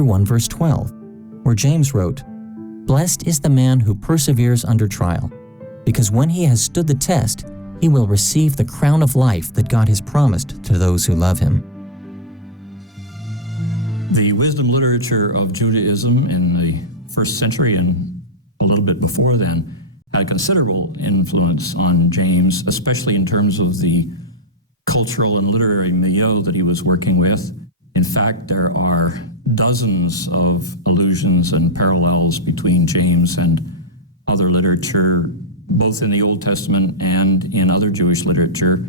1, verse 12, where James wrote, "Blessed is the man who perseveres under trial, because when he has stood the test, he will receive the crown of life that God has promised to those who love him." The wisdom literature of Judaism in the first century and a little bit before then had considerable influence on James, especially in terms of the cultural and literary milieu that he was working with. In fact, there are dozens of allusions and parallels between James and other literature, both in the Old Testament and in other Jewish literature.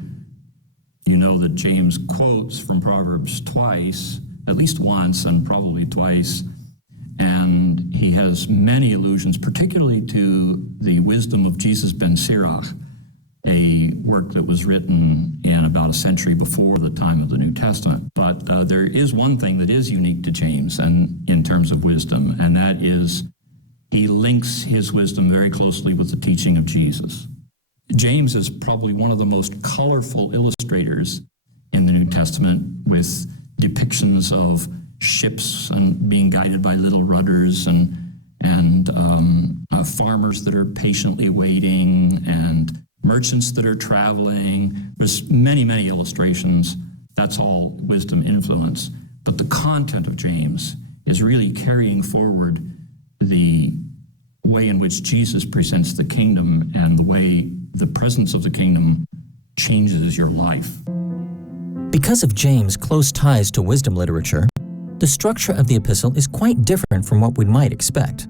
You know that James quotes from Proverbs twice, at least once and probably twice, and he has many allusions, particularly to the wisdom of Jesus ben Sirach, a work that was written in about a century before the time of the New Testament. But there is one thing that is unique to James and in terms of wisdom, and that is he links his wisdom very closely with the teaching of Jesus. James is probably one of the most colorful illustrators in the New Testament, with depictions of ships and being guided by little rudders and farmers that are patiently waiting and merchants that are traveling. There's many, many illustrations. That's all wisdom influence. But the content of James is really carrying forward the way in which Jesus presents the kingdom and the way the presence of the kingdom changes your life. Because of James' close ties to wisdom literature, the structure of the epistle is quite different from what we might expect.